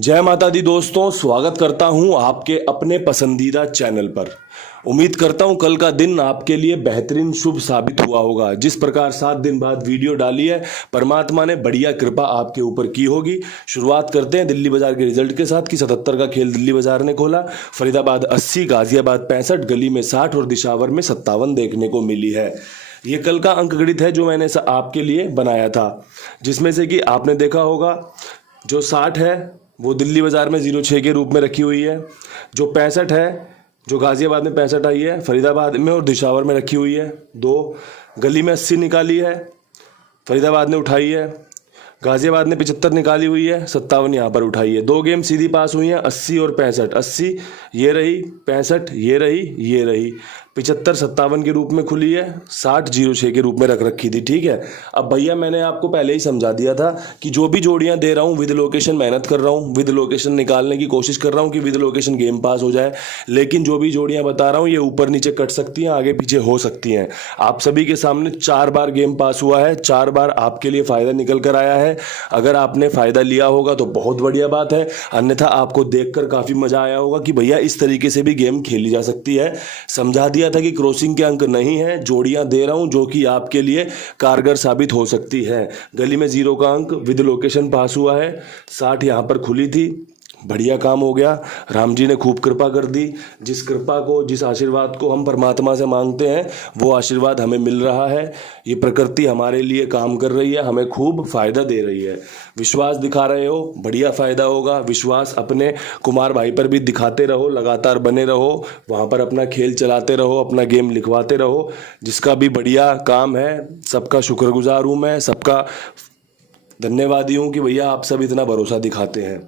जय माता दी दोस्तों, स्वागत करता हूं आपके अपने पसंदीदा चैनल पर। उम्मीद करता हूं कल का दिन आपके लिए बेहतरीन शुभ साबित हुआ होगा। जिस प्रकार 7 दिन बाद वीडियो डाली है, परमात्मा ने बढ़िया कृपा आपके ऊपर की होगी। शुरुआत करते हैं दिल्ली बाजार के रिजल्ट के साथ कि 77 का खेल दिल्ली बाजार ने खोला। फरीदाबाद 80, गाजियाबाद 65, गली में 60 और दिशावर में 57 देखने को मिली है। ये कल का अंक गणित है जो मैंने आपके लिए बनाया था, जिसमें से कि आपने देखा होगा जो 60 है वो दिल्ली बाजार में 06 के रूप में रखी हुई है। जो 65 है, जो गाजियाबाद में 65 आई है, फरीदाबाद में और दिशावर में रखी हुई है। 2 गली में 80 निकाली है, फरीदाबाद ने उठाई है। गाजियाबाद ने 75 निकाली हुई है, 57 यहाँ पर उठाई है। 2 गेम सीधी पास हुई हैं, 80 और 65। 80 ये रही, 65 ये रही, ये रही। 75 57 के रूप में खुली है, 60 06 के रूप में रख रखी थी। ठीक है, अब भैया मैंने आपको पहले ही समझा दिया था कि जो भी जोड़ियां दे रहा हूं विद लोकेशन मेहनत कर रहा हूं, विद लोकेशन निकालने की कोशिश कर रहा हूं कि विद लोकेशन गेम पास हो जाए। लेकिन जो भी जोड़ियां बता रहा हूं ये ऊपर नीचे कट सकती हैं, आगे पीछे हो सकती हैं। आप सभी के सामने 4 बार गेम पास हुआ है, 4 बार आपके लिए फायदा निकल कर आया है। अगर आपने फायदा लिया होगा तो बहुत बढ़िया बात है, अन्यथा आपको देखकर काफी मजा आया होगा कि भैया इस तरीके से भी गेम खेली जा सकती है। समझा दिया था कि क्रॉसिंग के अंक नहीं है, जोड़ियां दे रहा हूं जो कि आपके लिए कारगर साबित हो सकती है। गली में 0 का अंक विद लोकेशन पास हुआ है, 60 यहां पर खुली थी। बढ़िया काम हो गया, राम जी ने खूब कृपा कर दी। जिस कृपा को, जिस आशीर्वाद को हम परमात्मा से मांगते हैं वो आशीर्वाद हमें मिल रहा है। ये प्रकृति हमारे लिए काम कर रही है, हमें खूब फायदा दे रही है। विश्वास दिखा रहे हो, बढ़िया फायदा होगा। विश्वास अपने कुमार भाई पर भी दिखाते रहो, लगातार बने रहो, वहाँ पर अपना खेल चलाते रहो, अपना गेम लिखवाते रहो। जिसका भी बढ़िया काम है, सबका शुक्रगुजार हूँ मैं, सबका धन्यवादी हूँ कि भैया आप सब इतना भरोसा दिखाते हैं।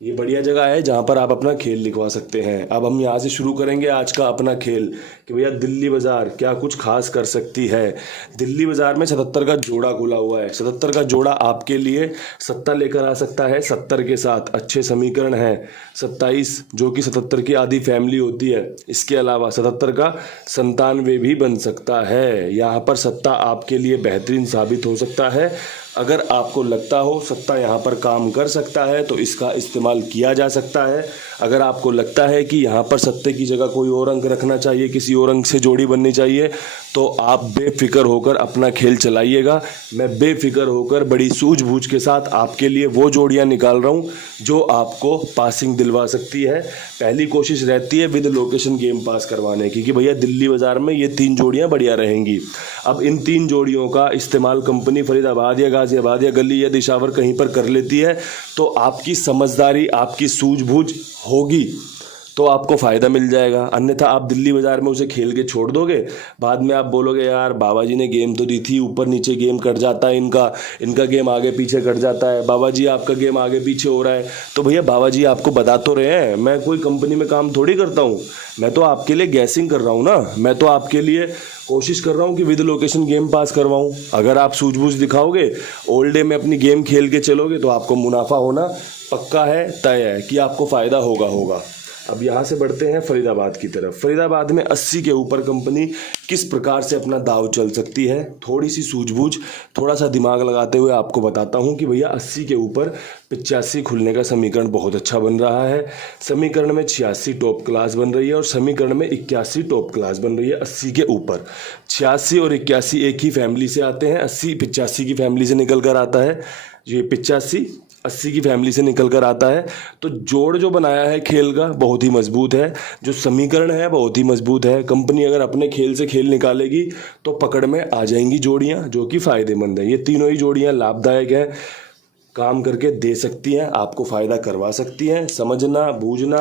ये बढ़िया जगह है जहाँ पर आप अपना खेल लिखवा सकते हैं। अब हम यहाँ से शुरू करेंगे आज का अपना खेल कि भैया दिल्ली बाजार क्या कुछ खास कर सकती है। दिल्ली बाजार में 77 का जोड़ा खुला हुआ है। 77 का जोड़ा आपके लिए सत्ता लेकर आ सकता है। 70 के साथ अच्छे समीकरण हैं। 27 जो कि 77 की आधी फैमिली होती है। इसके अलावा 77 का 97 भी बन सकता है। यहाँ पर सत्ता आपके लिए बेहतरीन साबित हो सकता है। अगर आपको लगता हो सत्ता यहाँ पर काम कर सकता है तो इसका इस्तेमाल किया जा सकता है। अगर आपको लगता है कि यहाँ पर सत्ते की जगह कोई और अंक रखना चाहिए, किसी और अंक से जोड़ी बननी चाहिए, तो आप बेफिक्र होकर अपना खेल चलाइएगा। मैं बेफिक्र होकर बड़ी सूझबूझ के साथ आपके लिए वो जोड़ियाँ निकाल रहा हूँ जो आपको पासिंग दिलवा सकती है। पहली कोशिश रहती है विद लोकेशन गेम पास करवाने की कि भैया दिल्ली बाजार में ये 3 जोड़ियाँ बढ़िया रहेंगी। अब इन 3 जोड़ियों का इस्तेमाल कंपनी फरीदाबाद या गाजियाबाद या गली या दिशावर कहीं पर कर लेती है तो आपकी समझदारी, आपकी सूझबूझ होगी तो आपको फ़ायदा मिल जाएगा। अन्यथा आप दिल्ली बाजार में उसे खेल के छोड़ दोगे, बाद में आप बोलोगे यार बाबा जी ने गेम तो दी थी, ऊपर नीचे गेम कट जाता है, इनका गेम आगे पीछे कट जाता है, बाबा जी आपका गेम आगे पीछे हो रहा है। तो भैया बाबा जी आपको बता तो रहे हैं, मैं कोई कंपनी में काम थोड़ी करता हूँ, मैं तो आपके लिए गैसिंग कर रहा हूँ ना। मैं तो आपके लिए कोशिश कर रहा हूँ कि विद लोकेशन गेम पास करवाऊँ। अगर आप सूझबूझ दिखाओगे, ओल्ड डे में अपनी गेम खेल के चलोगे तो आपको मुनाफा होना पक्का है, तय है कि आपको फ़ायदा होगा। अब यहाँ से बढ़ते हैं फरीदाबाद की तरफ। फरीदाबाद में 80 के ऊपर कंपनी किस प्रकार से अपना दाव चल सकती है, थोड़ी सी सूझबूझ, थोड़ा सा दिमाग लगाते हुए आपको बताता हूँ कि भैया 80 के ऊपर 85 खुलने का समीकरण बहुत अच्छा बन रहा है। समीकरण में 86 टॉप क्लास बन रही है और समीकरण में 81 टॉप क्लास बन रही है। 80 के ऊपर 86 और 81 एक ही फैमिली से आते हैं। 80 85 की फैमिली से निकल कर आता है, ये 85 80 की फैमिली से निकल कर आता है। तो जोड़ जो बनाया है खेल का बहुत ही मजबूत है, जो समीकरण है बहुत ही मजबूत है। कंपनी अगर अपने खेल से खेल निकालेगी तो पकड़ में आ जाएंगी जोड़ियां जो कि फ़ायदेमंद है। ये तीनों ही जोड़ियां लाभदायक है, काम करके दे सकती हैं, आपको फ़ायदा करवा सकती हैं। समझना, बूझना,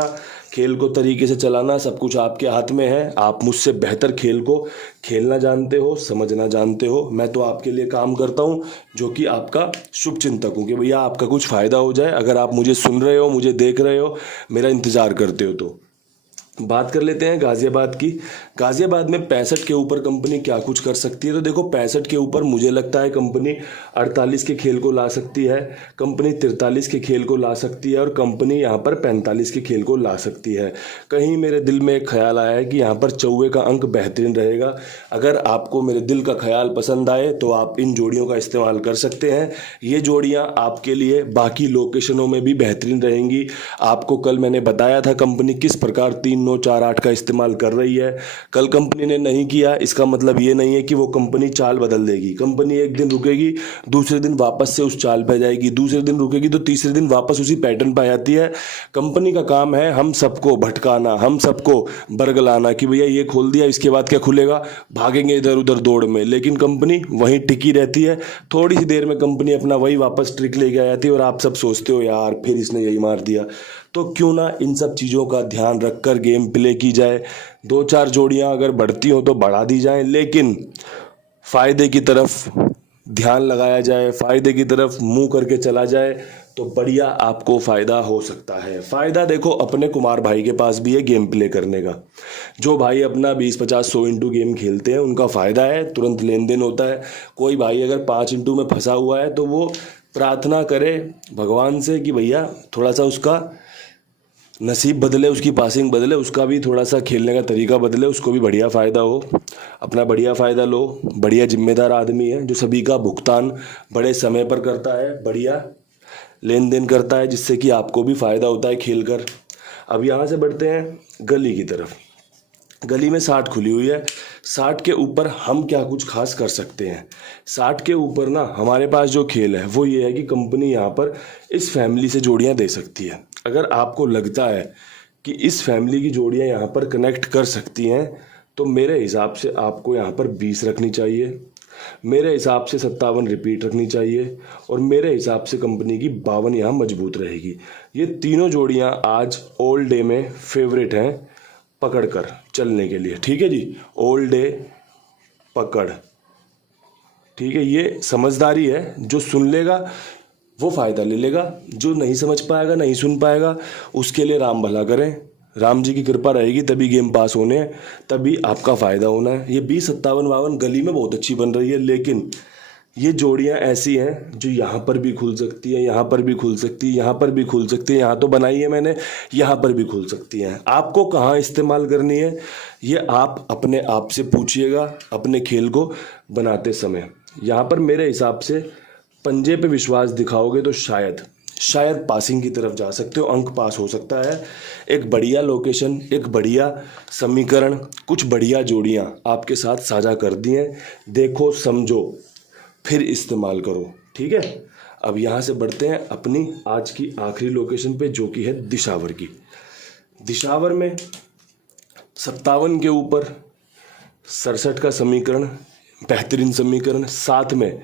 खेल को तरीके से चलाना सब कुछ आपके हाथ में है। आप मुझसे बेहतर खेल को खेलना जानते हो, समझना जानते हो। मैं तो आपके लिए काम करता हूँ जो कि आपका शुभ चिंतक हूँ कि भैया आपका कुछ फ़ायदा हो जाए। अगर आप मुझे सुन रहे हो, मुझे देख रहे हो, मेरा इंतज़ार करते हो तो बात कर लेते हैं गाजियाबाद की। गाजियाबाद में 65 के ऊपर कंपनी क्या कुछ कर सकती है, तो देखो 65 के ऊपर मुझे लगता है कंपनी 48 के खेल को ला सकती है, कंपनी 43 के खेल को ला सकती है और कंपनी यहाँ पर 45 के खेल को ला सकती है। कहीं मेरे दिल में एक ख्याल आया है कि यहाँ पर चौवे का अंक बेहतरीन रहेगा। अगर आपको मेरे दिल का ख्याल पसंद आए तो आप इन जोड़ियों का इस्तेमाल कर सकते हैं। ये जोड़ियाँ आपके लिए बाकी लोकेशनों में भी बेहतरीन रहेंगी। आपको कल मैंने बताया था कंपनी किस प्रकार 3 9 4 8 का इस्तेमाल कर रही है। कल कंपनी ने नहीं किया, इसका मतलब ये नहीं है कि वो कंपनी चाल बदल देगी। कंपनी एक दिन रुकेगी, दूसरे दिन वापस से उस चाल पे जाएगी, दूसरे दिन रुकेगी तो तीसरे दिन वापस उसी पैटर्न पे आ जाती है। कंपनी का काम है हम सबको भटकाना, हम सबको बरगलाना कि भैया ये खोल दिया, इसके बाद क्या खुलेगा, भागेंगे इधर उधर दौड़ में। लेकिन कंपनी वहीं टिकी रहती है। थोड़ी सी देर में कंपनी अपना वही वापस ट्रिक लेके आ जाती है और आप सब सोचते हो यार फिर इसने यही मार दिया। तो क्यों ना इन सब चीज़ों का ध्यान रखकर गेम प्ले की जाए। 2-4 जोड़ियां अगर बढ़ती हो तो बढ़ा दी जाएं, लेकिन फ़ायदे की तरफ ध्यान लगाया जाए, फ़ायदे की तरफ मुंह करके चला जाए तो बढ़िया आपको फ़ायदा हो सकता है। फ़ायदा देखो अपने कुमार भाई के पास भी है गेम प्ले करने का। जो भाई अपना 20-50-100 इंटू गेम खेलते हैं उनका फ़ायदा है, तुरंत लेन देन होता है। कोई भाई अगर 5 इंटू में फंसा हुआ है तो वो प्रार्थना करे भगवान से कि भैया थोड़ा सा उसका नसीब बदले, उसकी पासिंग बदले, उसका भी थोड़ा सा खेलने का तरीका बदले, उसको भी बढ़िया फ़ायदा हो। अपना बढ़िया फ़ायदा लो। बढ़िया जिम्मेदार आदमी है जो सभी का भुगतान बड़े समय पर करता है, बढ़िया लेन देन करता है, जिससे कि आपको भी फ़ायदा होता है खेल कर। अब यहाँ से बढ़ते हैं गली की तरफ। गली में 60 खुली हुई है। 60 के ऊपर हम क्या कुछ खास कर सकते हैं। 60 के ऊपर ना हमारे पास जो खेल है वो ये है कि कंपनी यहाँ पर इस फैमिली से जोड़ियाँ दे सकती है। अगर आपको लगता है कि इस फैमिली की जोड़ियाँ यहाँ पर कनेक्ट कर सकती हैं तो मेरे हिसाब से आपको यहाँ पर 20 रखनी चाहिए, मेरे हिसाब से 57 रिपीट रखनी चाहिए और मेरे हिसाब से कंपनी की 52 यहाँ मजबूत रहेगी। ये तीनों जोड़ियाँ आज ऑल डे में फेवरेट हैं पकड़ कर चलने के लिए। ठीक है जी, ऑल डे पकड़। ठीक है, ये समझदारी है। जो सुन लेगा वो फ़ायदा ले लेगा, जो नहीं समझ पाएगा, नहीं सुन पाएगा, उसके लिए राम भला करें। राम जी की कृपा रहेगी तभी गेम पास होने हैं, तभी आपका फ़ायदा होना है। ये 20, 57, 52 गली में बहुत अच्छी बन रही है, लेकिन ये जोड़ियां ऐसी हैं जो यहाँ पर भी खुल सकती है, यहाँ पर भी खुल सकती है, यहाँ पर भी खुल सकती है। यहाँ तो बनाई है मैंने, यहाँ पर भी खुल सकती हैं। आपको कहाँ इस्तेमाल करनी है ये आप अपने आप से पूछिएगा अपने खेल को बनाते समय। यहाँ पर मेरे हिसाब से पंजे पे विश्वास दिखाओगे तो शायद पासिंग की तरफ जा सकते हो, अंक पास हो सकता है। एक बढ़िया लोकेशन, एक बढ़िया समीकरण, कुछ बढ़िया जोड़ियाँ आपके साथ साझा कर दी हैं। देखो समझो फिर इस्तेमाल करो। ठीक है, अब यहाँ से बढ़ते हैं अपनी आज की आखिरी लोकेशन पे जो कि है दिशावर की। दिशावर में 57 के ऊपर 67 का समीकरण, बेहतरीन समीकरण, साथ में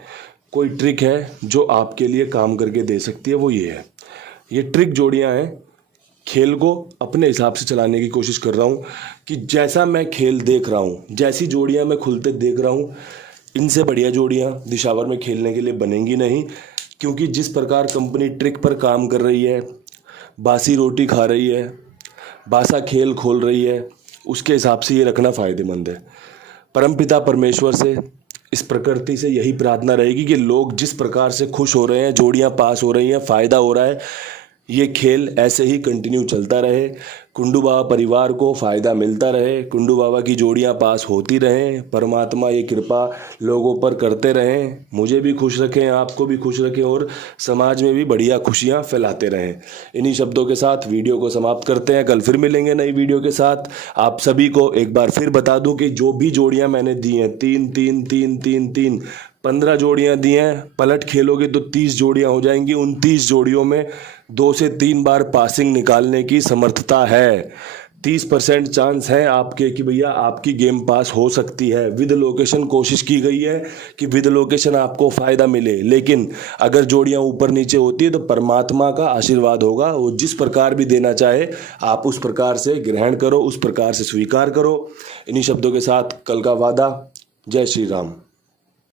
कोई ट्रिक है जो आपके लिए काम करके दे सकती है। वो ये है, ये ट्रिक जोड़ियाँ हैं। खेल को अपने हिसाब से चलाने की कोशिश कर रहा हूँ कि जैसा मैं खेल देख रहा हूँ, जैसी जोड़ियाँ मैं खुलते देख रहा हूँ, इनसे बढ़िया जोड़ियाँ दिशावर में खेलने के लिए बनेंगी नहीं। क्योंकि जिस प्रकार कंपनी ट्रिक पर काम कर रही है, बासी रोटी खा रही है, बासा खेल खोल रही है, उसके हिसाब से ये रखना फ़ायदेमंद है। परमपिता परमेश्वर से, इस प्रकृति से यही प्रार्थना रहेगी कि लोग जिस प्रकार से खुश हो रहे हैं, जोड़ियां पास हो रही हैं, फ़ायदा हो रहा है, ये खेल ऐसे ही कंटिन्यू चलता रहे। कुंडू बाबा परिवार को फ़ायदा मिलता रहे, कुंडू बाबा की जोड़ियां पास होती रहें। परमात्मा ये कृपा लोगों पर करते रहें, मुझे भी खुश रखें, आपको भी खुश रखें और समाज में भी बढ़िया खुशियां फैलाते रहें। इन्हीं शब्दों के साथ वीडियो को समाप्त करते हैं। कल फिर मिलेंगे नई वीडियो के साथ। आप सभी को एक बार फिर बता दूं कि जो भी जोड़ियाँ मैंने दी हैं, 3 3 3 3 3 15 जोड़ियाँ दी हैं। पलट खेलोगे तो 30 जोड़ियाँ हो जाएंगी। उन 30 जोड़ियों में 2 से 3 बार पासिंग निकालने की समर्थता है। 30% चांस है आपके कि भैया आपकी गेम पास हो सकती है। विद लोकेशन कोशिश की गई है कि विद लोकेशन आपको फ़ायदा मिले, लेकिन अगर जोड़ियाँ ऊपर नीचे होती है तो परमात्मा का आशीर्वाद होगा। वो जिस प्रकार भी देना चाहे आप उस प्रकार से ग्रहण करो, उस प्रकार से स्वीकार करो। इन्हीं शब्दों के साथ कल का वादा। जय श्री राम।